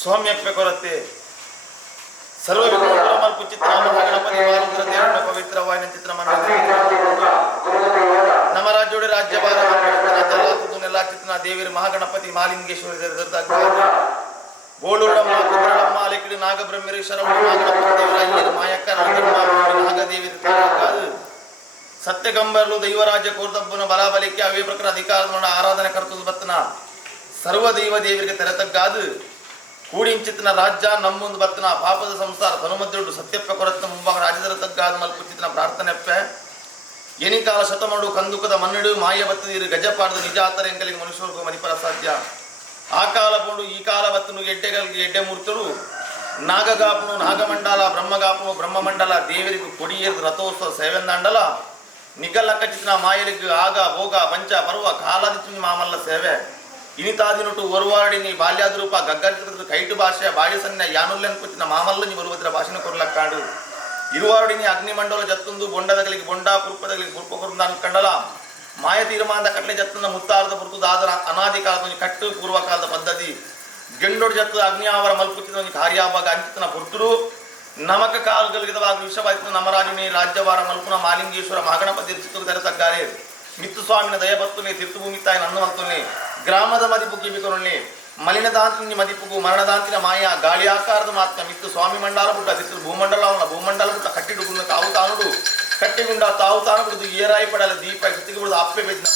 ಸೌಮ್ಯಪ್ಪೆ ಕೊರತೆ ಸರ್ವ ವಿಘ್ನೋಪರಾಮರ್ಪು ಚಿತ್ರ ಗಣಪತಿ ಮಾರುದ್ರ ದೇವರ ಪವಿತ್ರವಾದ ಚಿತ್ರ ನಮ್ಮ ರಾಜ್ಯೋಡಿ ರಾಜ್ಯಭಾರ ಜಲಾತುನೆಲ್ಲ ಚಿತ್ರ ದೇವಿರ ಮಹಾಗಣಪತಿ ಮಾಲಿಂಗೇಶ್ವರ ಗೋಳೂರಮ್ಮ ಕುದ್ರಳಮ್ಮ ಅಲೆಕಿಡಿ ನಾಗಬ್ರಹ್ಮರಿ ಶರವಣ ಮಹಾಗಣಪತಿ ದೇವರ ಅಯ್ಯರು ಮಾಯಕ್ಕ ನಾಗದೇವಿ ಸತ್ಯಗಂಬರ್ಲು ದೈವರಾಜ್ಯ ಕೋರ್ತಬ್ಬನ ಬಲಾಬಲಿಕೆ ಅವೇ ಪ್ರಕಾರ ಅಧಿಕಾರದ ಆರಾಧನೆ ಕರ್ತದ ಬತ್ತನ ಸರ್ವ ದೈವ ದೇವರಿಗೆ ತೆರೆತಗ್ಗಾದು ಕೂಡಿಂಚಿತ್ತಿನ ರಾಜ್ಯ ನಮ್ಮೊಂದು ಬತ್ತನ ಪಾಪದ ಸಂಸಾರ ತನುಮದ್ದುಡು ಸತ್ಯಪ್ಪ ಕೊರತ್ನ ಮುಂಭಾಗ ರಾಜ್ಯದ ತಗ್ಗಾದ ಮಲ್ಪುಚ್ಚಿತ್ತಿನ ಪ್ರಾರ್ಥನೆಪ್ಪೆ ಎನಿಕಾಲ ಶತಮಡು ಕಂದುಕದ ಮನ್ನಡು ಮಾಯ ಬತ್ತದಿರು ಗಜಪಾಡದ ನಿಜಾತರ ಎಂಕಲಿಗೆ ಮನುಷ್ಯರಿಗೂ ಮರಿಪರ ಸಾಧ್ಯ ಆ ಕಾಲ ಪುಂಡು ಈ ಕಾಲ ಬತ್ತನು ಎಡ್ಡೆಗಳಿಗೆ ಎಡ್ಡೆ ಮೂರ್ತರು ನಾಗಗಾಪನು ನಾಗಮಂಡಲ ಬ್ರಹ್ಮಗಾಪನು ಬ್ರಹ್ಮಮಂಡಲ ದೇವರಿಗೂ ಕೊಡಿಯೇರು ರಥೋತ್ಸವ ಸೇವೆಂದಾಂಡಲ ನಿಗಲ್ಲ ಕಚ್ಚಿನ ಮಾಯರಿಗೂ ಆಗ ಭೋಗ ಪಂಚ ಪರ್ವ ಕಾಲಾದಿತ್ತು ಮಾಮಲ್ಲ ಸೇವೆ ಇನಿತಾದಿನುಟು ಒರುವಾಡಿನಿ ಬಾಲ್ಯಾದ್ರೂಪ ಗಗ್ಗರ ಕೈಟು ಭಾಷೆ ಬಾಡಿ ಸಣ್ಣ ಯಾನುಲ್ಲೆನ್ ಕುಚ್ಚಿನ ಮಾಮಲ್ಲ ಬರುವುದರ ಭಾಷೆನ ಕೊರ್ಲಕ್ಕಾಡು ಇರುವಾಡಿನಿ ಅಗ್ನಿಮಂಡಲ ಜತ್ತೊಂದು ಬೊಂಡದಗಳಿಗೆ ಬೊಂಡ ಪುರ್ಪದಗಳಿಗೆ ಪುರ್ಪ ಕೊರಂದ ಕಂಡಲ ಮಾಯ ತೀರ್ಮಾನದ ಕಟ್ಲೆ ಜತ್ತನ ಮುತ್ತಾರದ ಪುರ್ತುದಾದರ ಅನಾದಿ ಕಾಲದ ಕಟ್ಟು ಪೂರ್ವಕಾಲದ ಪದ್ಧತಿ ಗೆಂಡೋಡು ಜತ್ತದ ಅಗ್ನಿಯಾವರ ಮಲ್ಪುಚ್ಚಿದ ಕಾರ್ಯಾಭಾಗ ಅಂಚಿತನ ಪುರ್ತರು ನಮಕ ಕಾಲುಗಲಿಗದವಾಗಿ ವಿಷವಾಯಿತು ನಮರಾಜುನಿ ರಾಜ್ಯವಾರ ಮಲ್ಪುನ ಮಾಲಿಂಗೇಶ್ವರ ಮಹಾಗಣಪತಿ ಚಿತ್ರ ತೆರೆತಗ್ಗಾರೆ ಮಿತ್ತು ಸ್ವಾಮಿನ ದಯಬತ್ತುನೆ ತೀರ್ಥಭೂಮಿ ತಾಯಿ ನನ್ನ ಮಲ್ತುನೆ ಗ್ರಾಮದ ಮದಿಪು ಕಿಬಿಕೊನೆ ಮಲಿನದಾಂತಿನಿ ಮದಿಪುಗು ಮರಣದಾಂತಿನ ಮಾಯ ಗಾಳಿ ಆಕಾರದ ಮಾತ್ರ ಮಿತ್ತು ಸ್ವಾಮಿ ಮಂಡಲ ಬುಟ್ಟ ತಿತ್ತು ಭೂಮಂಡಲ ಅವನ ಭೂಮಂಡಲ ಬುಟ್ಟ ಕಟ್ಟಿಡುಗುಂಡು ತಾವು ತಾನುಡು ಕಟ್ಟಿಗುಂಡ ತಾವು ತಾನು ಬಿಡುದು ಏರಾಯಿ ಪಡಲ ದೀಪ ಸುತ್ತಿಗೆ ಬಿಡುದು ಅಪ್ಪೆ ಬೆದ್ದ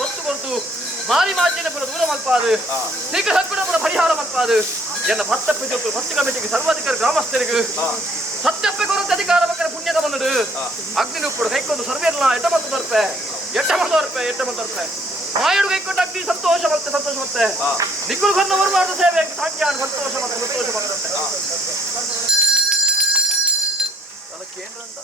ಒತ್ತು ಕೊಡ್ತು ಮಾರಿ ಮಾಚಿನ ಪುರ ದೂರ ಮಲ್ಪಾದು ಶೀಘ್ರ ಹಕ್ಕುಡ ಪುರ ಪರಿಹಾರ ಮಲ್ಪಾದು ಎನ್ನ ಭತ್ತಪ್ಪೆ ಜೊತೆ ಭತ್ತ ಕಮಿಟಿಗೆ ಸರ್ವಾಧಿಕಾರಿ ಗ್ರಾಮಸ್ಥರಿಗೆ ಸತ್ಯಪ್ಪೆ ಕೊರಂತ ಅಧಿಕಾರ ಬಗ್ಗೆ ಪುಣ್ಯದ ಬಂದಡು ಅಗ್ನಿ ಉಪ್ಪುಡು ಕೈಕೊಂಡು ಸರ್ವೇರ್ಲ ಎಟ್ಟ ಮಂದು ಬರ್ಪೆ ಮಾಯಡು ಕೈಕೊಂಡು ಅಗ್ನಿ ಸಂತೋಷ ಮತ್ತೆ ನಿಕ್ಕುಳು ಕೊಂಡು ಬರಬಾರ್ದು ಸೇವೆ ಸಾಂಖ್ಯಾನ ಸಂತೋಷ ಬರ್ತಂತೆ ಅದಕ್ಕೇನ್ರಂತ